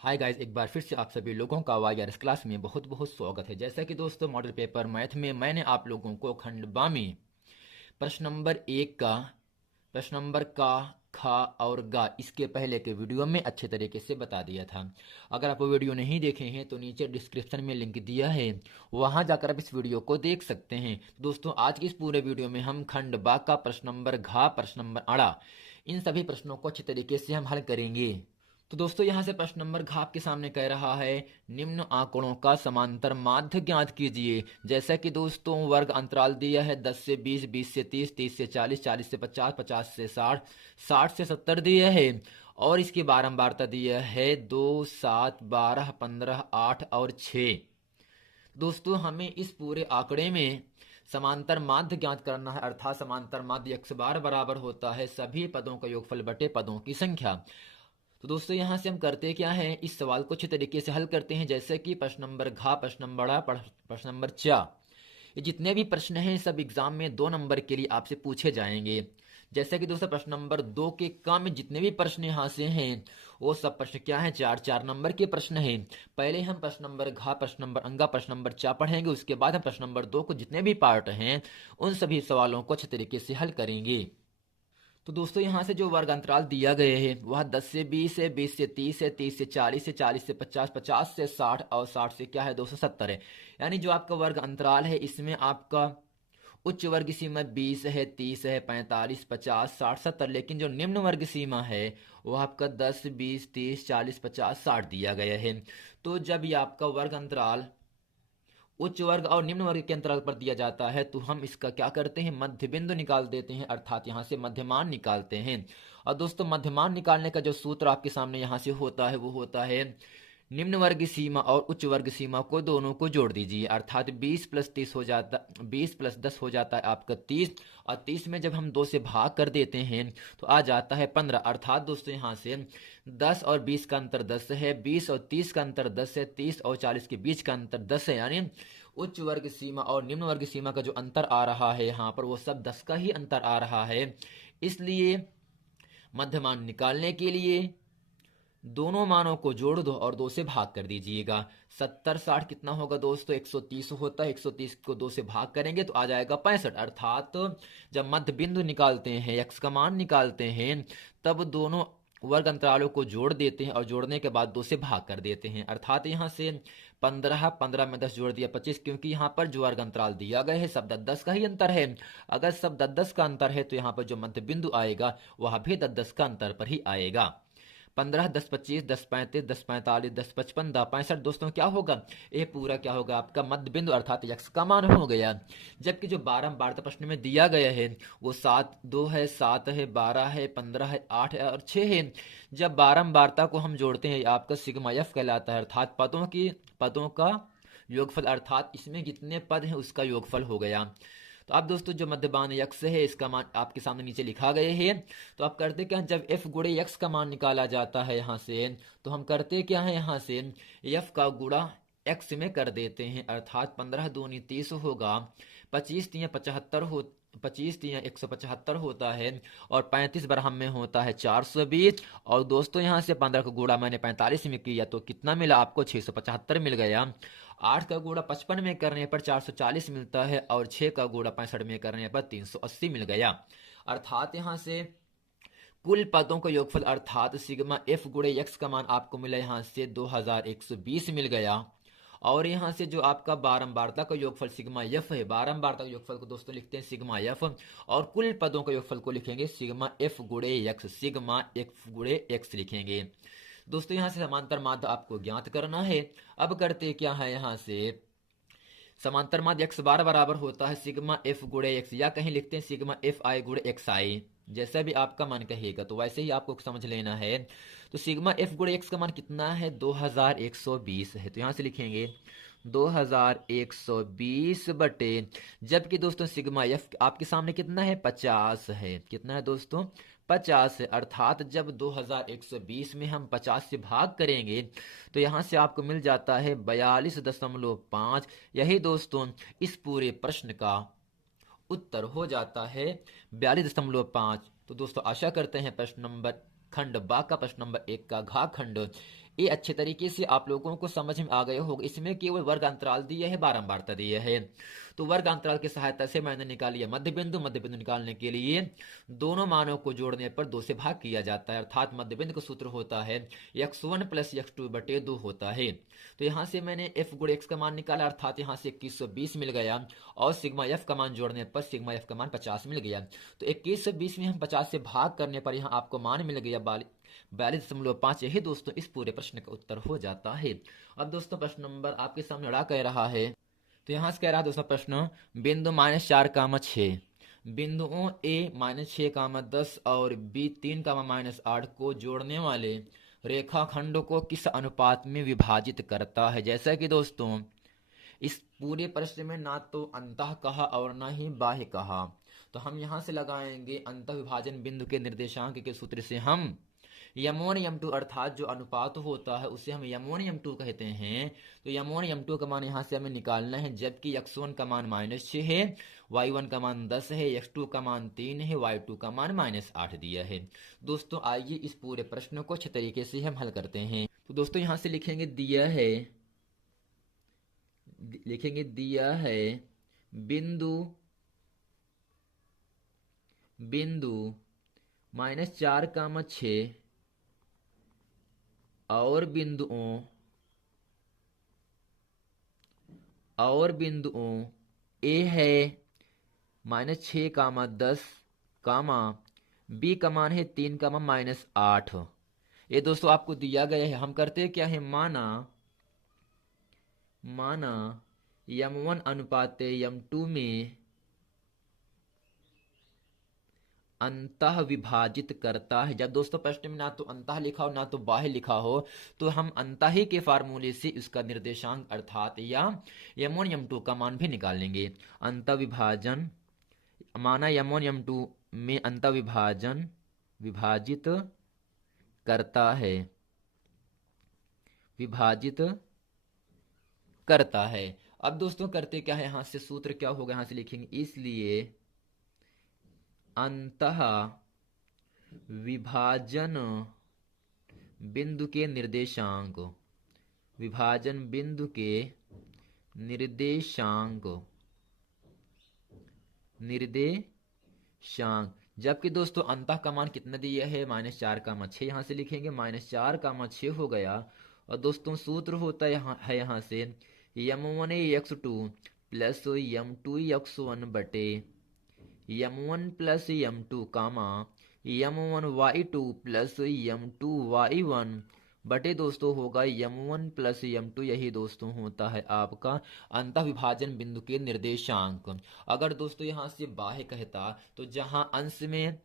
Hi guys, एक बार फिर से आप सभी लोगों का वाईआरएस क्लास में बहुत बहुत स्वागत है। जैसा कि दोस्तों मॉडल पेपर मैथ में मैंने आप लोगों को खंड बा में प्रश्न नंबर 1 का प्रश्न नंबर का खा और गा इसके पहले के वीडियो में अच्छे तरीके से बता दिया था। अगर आप वो वीडियो नहीं देखे हैं तो नीचे डिस्क्रिप्शन में लिंक दिया है, वहां जाकर आप इस वीडियो को देख सकते हैं। दोस्तों आज की इस पूरे वीडियो में हम खंड बा का प्रश्न नंबर घा, प्रश्न नंबर अड़ा, इन सभी प्रश्नों को अच्छे तरीके से हम हल करेंगे। तो दोस्तों यहाँ से प्रश्न नंबर घ आपके सामने कह रहा है, निम्न आंकड़ों का समांतर माध्य ज्ञात कीजिए। जैसा कि दोस्तों वर्ग अंतराल दिया है 10 से 20, 20 से 30, 30 से 40, 40 से 50, 50 से 60, 60 से 70 दिया है और इसकी बारंबारता दिया है 2, 7, 12, 15, 8 और 6। दोस्तों हमें इस पूरे आंकड़े में समांतर माध्य ज्ञात करना है, अर्थात समांतर माध्य x बार बराबर होता है सभी पदों का योगफल बटे पदों की संख्या। तो दोस्तों यहाँ से हम करते क्या है, इस सवाल को अच्छे तरीके से हल करते हैं। जैसे कि प्रश्न नंबर घा, प्रश्न नंबर बड़ा, प्रश्न नंबर चा, ये जितने भी प्रश्न हैं सब एग्जाम में 2 नंबर के लिए आपसे पूछे जाएंगे। जैसे कि दोस्तों प्रश्न नंबर 2 के काम में जितने भी प्रश्न यहाँ से हैं वो सब प्रश्न क्या है, 4-4 नंबर के प्रश्न हैं। पहले हम प्रश्न नंबर घा, प्रश्न नंबर अंगा, प्रश्न नंबर चा पढ़ेंगे, उसके बाद हम प्रश्न नंबर 2 को जितने भी पार्ट हैं उन सभी सवालों को अच्छे तरीके से हल करेंगे। तो दोस्तों यहाँ से जो वर्ग अंतराल दिया गया है वह 10 से 20 है, 20 से 30 है, 30 से 40 है, 40 से 50, 50 से 60 और 60 से क्या है 270 है। यानी जो आपका वर्ग अंतराल है इसमें आपका उच्च वर्ग सीमा 20 है, 30 है, 45, 50, 60, 70, लेकिन जो निम्न वर्ग सीमा है वो आपका 10, 20, 30, 40, 50, 60 दिया गया है। तो जब ये आपका वर्ग अंतराल उच्च वर्ग और निम्न वर्ग के अंतराल पर दिया जाता है तो हम इसका क्या करते हैं, मध्य बिंदु निकाल देते हैं, अर्थात यहाँ से मध्यमान निकालते हैं। और दोस्तों मध्यमान निकालने का जो सूत्र आपके सामने यहाँ से होता है वो होता है, निम्न वर्ग सीमा और उच्च वर्ग सीमा को दोनों को जोड़ दीजिए, अर्थात 20 प्लस 30 हो जाता, 20 प्लस 10 हो जाता है आपका 30, और 30 में जब हम 2 से भाग कर देते हैं तो आ जाता है 15। अर्थात दोस्तों यहाँ से 10 और 20 का अंतर 10 है, 20 और 30 का अंतर 10 है, 30 और 40 के बीच का अंतर 10 है। यानी उच्च वर्ग सीमा और निम्न वर्ग सीमा का जो अंतर आ रहा है यहाँ पर वो सब 10 का ही अंतर आ रहा है। इसलिए मध्यमान निकालने के लिए दोनों मानों को जोड़ दो और 2 से भाग कर दीजिएगा। 70 60 कितना होगा दोस्तों, 130 होता है। 130 को 2 से भाग करेंगे तो आ जाएगा 65। अर्थात जब मध्य बिंदु निकालते हैं, एक्स का मान निकालते हैं, तब दोनों वर्ग अंतरालों को जोड़ देते हैं और जोड़ने के बाद 2 से भाग कर देते हैं। अर्थात यहाँ से 15, 15 में 10 जोड़ दिया 25, क्योंकि यहाँ पर जो वर्ग अंतराल दिया गया है सब 10 का ही अंतर है। अगर सब 10 का अंतर है तो यहाँ पर जो मध्य बिंदु आएगा वह भी 10 का अंतर पर ही आएगा। 15, 10, 25, 10, 35, 10, 45, 10, 55, 10, 65 दोस्तों क्या होगा, ये पूरा क्या होगा आपका मध्य बिंदु अर्थात यक्स का मान हो गया। जबकि जो बारंबारता प्रश्न में दिया गया है वो 7, 2 है, 7 है, 12 है, 15 है, 8 है और 6 है। जब बारंबारता को हम जोड़ते हैं आपका सिग्मा एफ कहलाता है, अर्थात पदों का योगफल, अर्थात इसमें जितने पद हैं उसका योगफल हो गया। तो अब दोस्तों जो मध्यमान यक्स है इसका मान आपके सामने नीचे लिखा गया है। तो आप करते क्या, जब f गुणे यक्स का मान निकाला जाता है यहाँ से, तो हम करते क्या है, यहाँ से f का गुणा x में कर देते हैं, अर्थात 15 दूनी 30 होगा, 25 तिया 75 हो, 25 तिया 175 होता है और 35 बरहम में होता है 420। और दोस्तों यहाँ से 15 का गुणा मैंने 45 में किया तो कितना मिला आपको, 675 मिल गया। 8 का गुणा 55 में करने पर 440 मिलता है और 6 का गुणा 65 में करने पर 380 मिल गया। अर्थात यहाँ से कुल पदों का योगफल अर्थात सिग्मा एफ गुणे एक्स का मान आपको मिला यहाँ से 2120 मिल गया। और यहाँ से जो आपका बारंबारता का योगफल सिग्मा एफ है, बारंबारता का योगफल को दोस्तों लिखते हैं सिग्मा एफ, और कुल पदों का योगफल को लिखेंगे सिग्मा एफ गुणे एक्स, सिग्मा एफ गुणे एक्स लिखेंगे। दोस्तों यहाँ से समांतर माध्य आपको ज्ञात करना है। अब करते क्या है, यहाँ से समांतर माध्य एक्स बार बराबर होता है सिग्मा एफ गुणे एक्स, या कहीं लिखते हैं सिग्मा एफ आई गुणे एक्स आई, जैसा भी आपका मन कहेगा तो वैसे ही आपको समझ लेना है। तो सिग्मा एफ गुणे एक्स का मान कितना है, 2120 है, तो यहाँ से लिखेंगे 2120 बटे, जबकि दोस्तों सिग्मा एफ आपके सामने कितना है, 50 है। कितना है दोस्तों, 50 है। अर्थात जब 2120 में हम 50 से भाग करेंगे तो यहाँ से आपको मिल जाता है 42.5। यही दोस्तों इस पूरे प्रश्न का उत्तर हो जाता है 42.5। तो दोस्तों आशा करते हैं प्रश्न नंबर खंड बा का प्रश्न नंबर 1 का घा खंड ये अच्छे तरीके से आप लोगों को समझ में आ गया होगा। इसमें केवल वर्ग अंतराल दिया है, बारंबारता दिया है। तो वर्ग अंतराल की सहायता से मैंने निकाली है मध्य बिंदु। मध्य बिंदु निकालने के लिए दोनों मानों को जोड़ने पर 2 से भाग किया जाता है, अर्थात मध्य बिंदु का सूत्र होता है x1 प्लस x2/2 होता है। तो यहाँ से मैंने f गुणे x का मान निकाला, अर्थात यहाँ से 2120 मिल गया, और सिग्मा f का मान जोड़ने पर सिग्मा f का मान 50 मिल गया। तो 2120 में हम 50 से भाग करने पर यहाँ आपको मान मिल गया 42.5। यही दोस्तों इस पूरे प्रश्न का उत्तर हो जाता है। अब दोस्तों प्रश्न नंबर आपके सामने अड़ा कह रहा है, तो यहाँ से कह रहा है दोस्तों प्रश्न, बिंदु -4, 6 बिंदुओं a -6, 10 और b 3, -8 को जोड़ने वाले रेखाखंड को किस अनुपात में विभाजित करता है। जैसा कि दोस्तों इस पूरे प्रश्न में ना तो अंतः कहा और ना ही बाह्य कहा, तो हम यहाँ से लगाएंगे अंतः विभाजन बिंदु के निर्देशांक के सूत्र से हम यम1 यम2 अर्थात जो अनुपात होता है उसे हम यम1 यम2 कहते हैं। तो यम1 यम2 का मान यहाँ से हमें निकालना है, जबकि x1 का मान -6 है, y1 का मान 10 है, x2 का मान 3 है, y2 का मान -8 दिया है। दोस्तों आइए इस पूरे प्रश्न को अच्छे तरीके से हम हल करते हैं। तो दोस्तों यहाँ से लिखेंगे दिया है बिंदु -4, 6 और बिंदुओं a है -6, 10, b का मान है 3, -8। ये दोस्तों आपको दिया गया है। हम करते क्या है, माना यम1 अनुपात यम2 में अंतः विभाजित करता है। जब दोस्तों प्रश्न में ना तो अंतः लिखा हो ना तो बाह्य लिखा हो, तो हम अंतः ही के फार्मूले से इसका निर्देशांक अर्थात या यम1 यम2 का मान भी निकाल लेंगे। अंतः विभाजन माना यम1 यम2 में अंतः विभाजित करता है। अब दोस्तों करते क्या है, यहां से सूत्र क्या होगा, यहां से लिखेंगे, इसलिए अंतः विभाजन बिंदु के निर्देशांक जबकि दोस्तों अंतः का मान कितना दिया है, -4, 6। यहां से लिखेंगे -4, 6 हो गया। और दोस्तों सूत्र होता है यहाँ से यम1 x2 प्लस यम2 x1 बटे यम1 प्लस यम2, यम1 y2 प्लस यम2 y1 बटे दोस्तों होगा यम1 प्लस यम2। यही दोस्तों होता है आपका अंतः विभाजन बिंदु के निर्देशांक। अगर दोस्तों यहाँ से बाह्य कहता तो जहां अंश में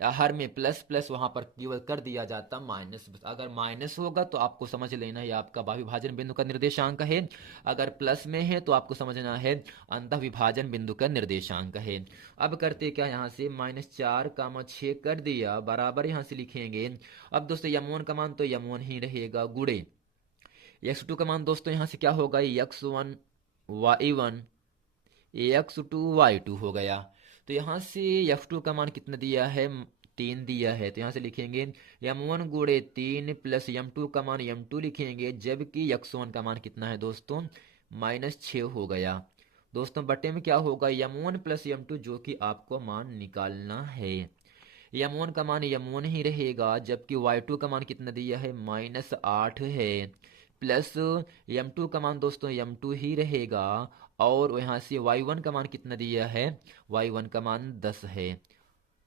हर में प्लस प्लस वहां पर केवल कर दिया जाता माइनस। अगर माइनस होगा तो आपको समझ लेना है आपका बाह्य विभाजन बिंदु का निर्देशांक है, अगर प्लस में है तो आपको समझना है अंतः विभाजन बिंदु का निर्देशांक है। अब करते क्या, यहाँ से -4, 6 कर दिया बराबर, यहाँ से लिखेंगे। अब दोस्तों यम1 का मान तो यम1 ही रहेगा, गुणे x2 का मान दोस्तों यहाँ से क्या होगा, x1 y1 x2 y2 हो गया। तो यहाँ से f2 का मान कितना दिया है, 3 दिया है। तो यहाँ से लिखेंगे m1 गुणे 3 प्लस m2 का मान m2 लिखेंगे, जबकि x1 का मान कितना है दोस्तों, -6 हो गया। दोस्तों बटे में क्या होगा, m1 प्लस m2 जो कि आपको मान निकालना है। m1 का मान m1 ही रहेगा, जबकि y2 का मान कितना दिया है, -8 है, प्लस m2 का मान दोस्तों m2 ही रहेगा, और यहाँ से y1 का मान कितना दिया है, y1 का मान 10 है।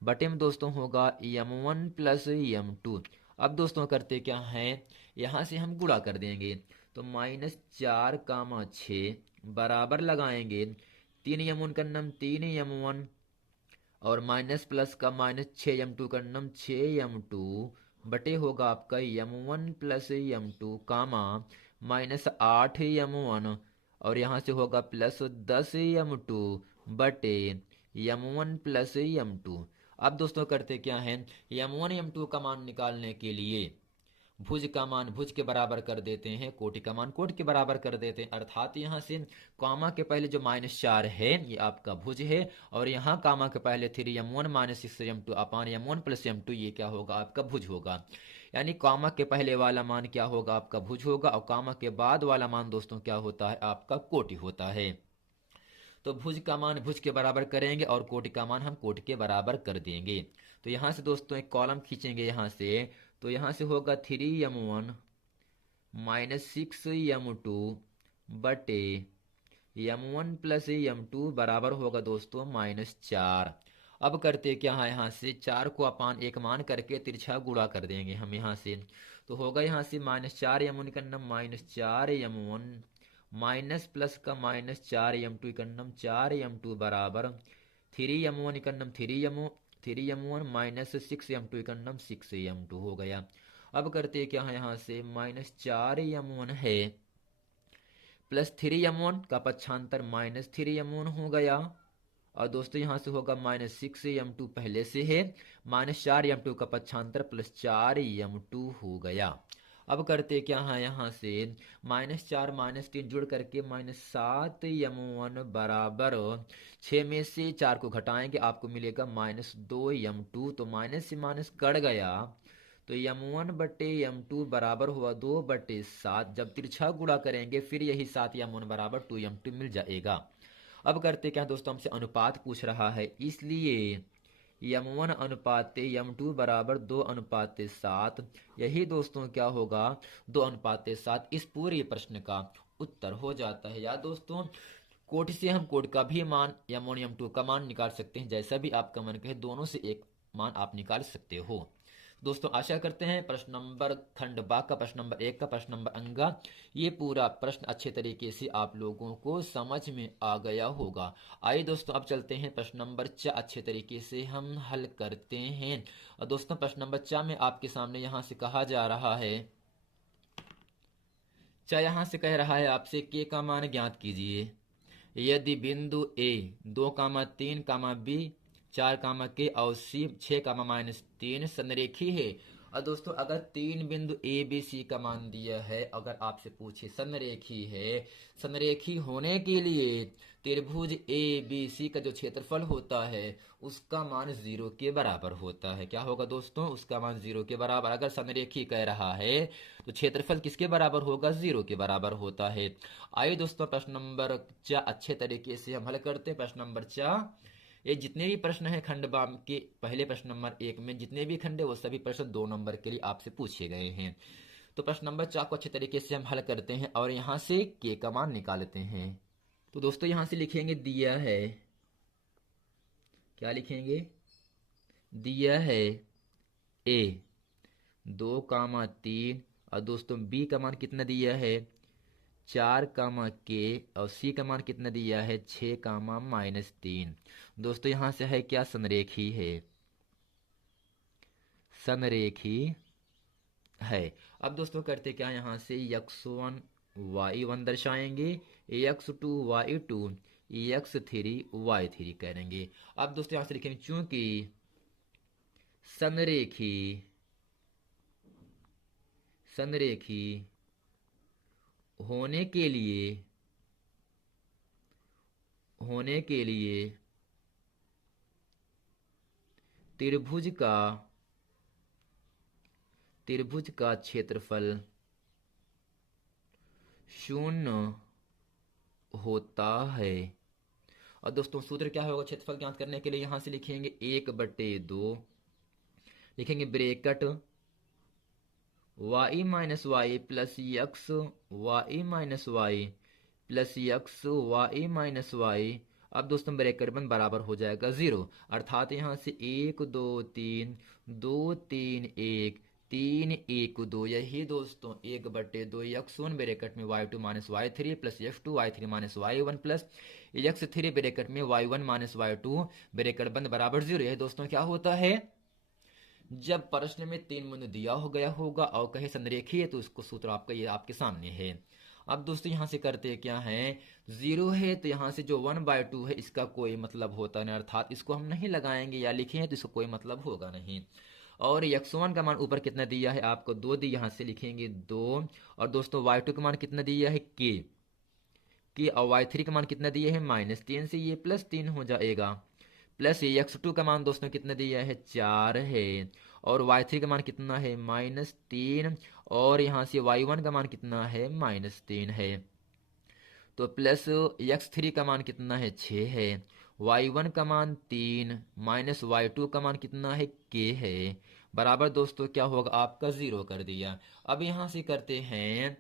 बटे में दोस्तों होगा m1 प्लस m2। अब दोस्तों करते क्या हैं, यहाँ से हम गुणा कर देंगे। तो -4, 6 बराबर लगाएंगे 3 यम1 का नम 3 यम1 और माइनस प्लस का -6 यम2 का नम 6 यम2 बटे होगा आपका यम1 प्लस यम2 -8 यम1 और यहाँ से होगा प्लस 10 यम2 बटे यम1 प्लस यम2। अब दोस्तों करते क्या है, यम1 यम2 का मान निकालने के लिए भुज का मान भुज के बराबर कर देते हैं, कोटि का मान कोटि के बराबर कर देते हैं। अर्थात यहाँ से कामा के पहले जो -4 है ये आपका भुज है, और यहाँ कामा के पहले 3 यम1 -6 यम2 अपान यम1 प्लस यम2 ये क्या होगा, आपका भुज होगा। यानी कामा के पहले वाला मान क्या होगा, आपका भुज होगा, और कामा के बाद वाला मान दोस्तों क्या होता है, आपका कोटि होता है। तो भुज का मान भुज के बराबर करेंगे और कोटि का मान हम कोटि के बराबर कर देंगे। तो यहां से दोस्तों एक कॉलम खींचेंगे यहां से, तो यहां से होगा 3m1 माइनस 6m2 बटे m1 प्लस m2 बराबर होगा दोस्तों -4। अब करते क्या है, यहाँ से 4 को अपान 1 मान करके तिरछा गुणा कर देंगे हम यहाँ से। तो होगा यहाँ से -4m1 इकन्नम -4m1 माइनस प्लस का -4m2 इकन्नम 4m2 बराबर 3m1 इकन्नम 3m1 minus 6m2 इकन्नम 6m2 हो गया। अब करते क्या है, यहाँ से -4m1 है प्लस 3m1 का पक्षांतर -3m1 हो गया, और दोस्तों यहां से होगा -6m2 पहले से है, -4m2 का पक्षांतर प्लस 4m2 हो गया। अब करते क्या है, यहाँ से -4 -3 जुड़ करके -7m1 बराबर 6 में से 4 को घटाएंगे आपको मिलेगा -2m2। तो माइनस से माइनस कट गया, तो m1 बटे m2 बराबर हुआ 2/7। जब तिरछा गुणा करेंगे फिर यही 7m1 बराबर 2m2 मिल जाएगा। अब करते क्या दोस्तों, हमसे अनुपात पूछ रहा है, इसलिए m1 अनुपात m2 बराबर 2:7। यही दोस्तों क्या होगा, 2:7 इस पूरे प्रश्न का उत्तर हो जाता है। या दोस्तों कोटि से हम कोटि का भी मान m1 m2 का मान निकाल सकते हैं, जैसा भी आपका मन कहे दोनों से एक मान आप निकाल सकते हो। दोस्तों आशा करते हैं प्रश्न नंबर खंड बा का, प्रश्न नंबर 1 का, प्रश्न नंबर अंगा, ये पूरा प्रश्न अच्छे तरीके से आप लोगों को समझ में आ गया होगा। आइए दोस्तों अब चलते हैं प्रश्न नंबर 4 अच्छे तरीके से हम हल करते हैं। और दोस्तों प्रश्न नंबर 4 में आपके सामने यहाँ से कहा जा रहा है, यहाँ से कह रहा है आपसे के का मान ज्ञात कीजिए यदि बिंदु ए 2, 3, बी 4, के और सी 6, -3 संरेखी है। और दोस्तों अगर 3 बिंदु ए बी सी का मान दिया है, अगर आपसे पूछे संरेखी है, संरेखी होने के लिए त्रिभुज ए बी सी का जो क्षेत्रफल होता है उसका मान 0 के बराबर होता है। क्या होगा दोस्तों, उसका मान 0 के बराबर। अगर संरेखी कह रहा है तो क्षेत्रफल किसके बराबर होगा, 0 के बराबर होता है। आइए दोस्तों प्रश्न नंबर 4 अच्छे तरीके से हम हल करते हैं। प्रश्न नंबर 4, ये जितने भी प्रश्न हैं खंड बाम के पहले प्रश्न नंबर 1 में जितने भी खंड है वो सभी प्रश्न 2 नंबर के लिए आपसे पूछे गए हैं। तो प्रश्न नंबर 4 को अच्छे तरीके से हम हल करते हैं और यहाँ से के का मान निकालते हैं। तो दोस्तों यहाँ से लिखेंगे दिया है, क्या लिखेंगे, दिया है ए 2, 3, और दोस्तों बी का मान कितना दिया है 4, के, और सी का मान कितना दिया है 6, -3। दोस्तों यहां से है क्या, संरेखी है, संरेखी है। अब दोस्तों करते क्या, यहां से x1 y1 दर्शाएंगे, x2 y2 x3 y3 करेंगे। अब दोस्तों यहां से लिखेंगे चूंकि संरेखी संरेखी होने के लिए त्रिभुज का क्षेत्रफल 0 होता है। और दोस्तों सूत्र क्या होगा क्षेत्रफल ज्ञात करने के लिए, यहां से लिखेंगे 1/2, लिखेंगे bracket y minus Y plus X Y minus Y plus X Y minus Y. अब दोस्तों ब्रैकेट बंद बराबर हो जाएगा 0, अर्थात यहाँ से 1 2 3 2 3 1 3 1 2, यही दोस्तों 1/2 x1 ब्रैकेट में y2 minus y3 plus x2 y3 minus y1 plus x3 bracket में y1 माइनस y2 ब्रैकेट बंद बराबर 0। यही दोस्तों क्या होता है, जब प्रश्न में 3 बिंदु दिया हो गया होगा और कहे संरेखी है तो उसको सूत्र आपका ये आपके सामने है। अब दोस्तों यहां से करते क्या है, 0 है तो यहां से जो 1/2 है इसका कोई मतलब होता नहीं, अर्थात इसको हम नहीं लगाएंगे या लिखे हैं तो इसको कोई मतलब होगा नहीं। और x1 का मान ऊपर कितना दिया है आपको 2 दी, यहां से लिखेंगे 2, और दोस्तों y2 का मान कितना दिया है के, और y3 का मान कितना दिया है -3, से ये +3 हो जाएगा, प्लस x2 का मान दोस्तों कितना दिया है 4 है, और y3 का मान कितना है -3, और यहाँ से y1 का मान कितना है -3 है। तो प्लस x3 का मान कितना है 6 है, y1 का मान 3 माइनस y2 का मान कितना है k है, बराबर दोस्तों क्या होगा आपका 0 कर दिया। अब यहाँ से करते हैं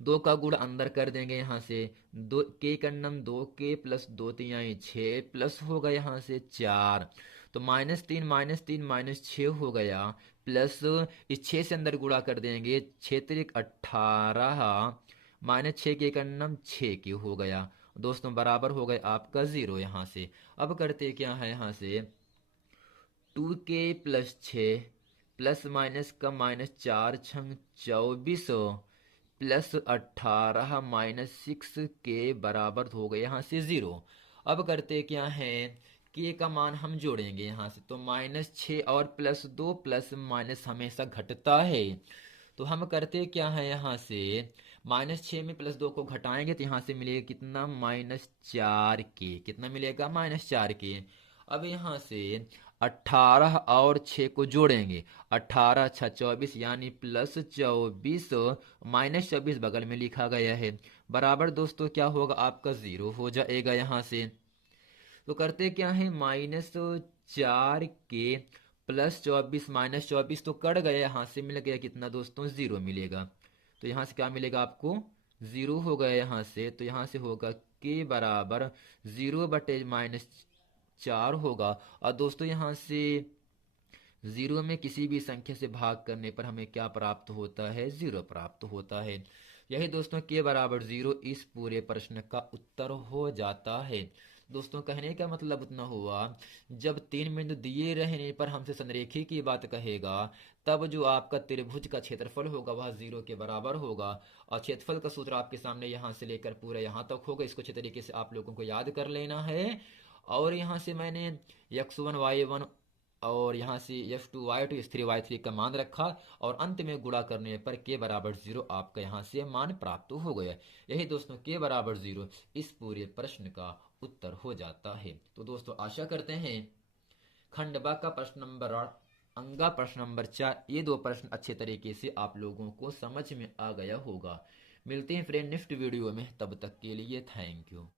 2 का गुण अंदर कर देंगे, यहाँ से 2 के कन्नम 2k प्लस 2 3 6 प्लस होगा यहाँ से 4, तो -3 -3 -6 हो गया, प्लस इस 6 से अंदर गुणा कर देंगे, 6×3 = 18 -6 के कन्नम 6 के हो गया दोस्तों, बराबर हो गए आपका 0 यहाँ से। अब करते क्या है यहाँ से 2k प्लस 6 प्लस माइनस का -4×6 = 24 प्लस 18 -6 के बराबर हो गए यहाँ से 0। अब करते क्या है के का मान हम जोड़ेंगे यहाँ से, तो -6 और +2 प्लस माइनस हमेशा घटता है, तो हम करते क्या है यहाँ से -6 में +2 को घटाएंगे तो यहाँ से मिलेगा कितना -4k, कितना मिलेगा -4k। अब यहाँ से 18 और 6 को जोड़ेंगे, 18 × 6 = 24 यानी +24 -24 बगल में लिखा गया है, बराबर दोस्तों क्या होगा आपका 0 हो जाएगा यहाँ से। तो करते क्या है -4k प्लस 24 -24 तो कट गया, यहाँ से मिल गया कितना दोस्तों 0 मिलेगा, तो यहाँ से क्या मिलेगा आपको 0 हो गया यहाँ से, तो यहाँ से होगा k बराबर 0/-4 होगा। और दोस्तों यहाँ से 0 में किसी भी संख्या से भाग करने पर हमें क्या प्राप्त होता है 0 प्राप्त होता है। यही दोस्तों k बराबर 0 इस पूरे प्रश्न का उत्तर हो जाता है। दोस्तों कहने का मतलब उतना हुआ, जब 3 बिंदु दिए रहने पर हमसे संरेखी की बात कहेगा, तब जो आपका त्रिभुज का क्षेत्रफल होगा वह 0 के बराबर होगा। और क्षेत्रफल का सूत्र आपके सामने यहाँ से लेकर पूरा यहाँ तक होगा, इसको अच्छे तरीके से आप लोगों को याद कर लेना है। और यहाँ से मैंने x1 y1 और यहाँ से f2 y2 x3 y3 का मान रखा, और अंत में गुणा करने पर k बराबर 0 आपका यहाँ से मान प्राप्त हो गया। यही दोस्तों k बराबर 0 इस पूरे प्रश्न का उत्तर हो जाता है। तो दोस्तों आशा करते हैं खंड ब का प्रश्न नंबर 8, अंगा प्रश्न नंबर 4, ये 2 प्रश्न अच्छे तरीके से आप लोगों को समझ में आ गया होगा। मिलते हैं फ्रेंड नेक्स्ट वीडियो में, तब तक के लिए थैंक यू।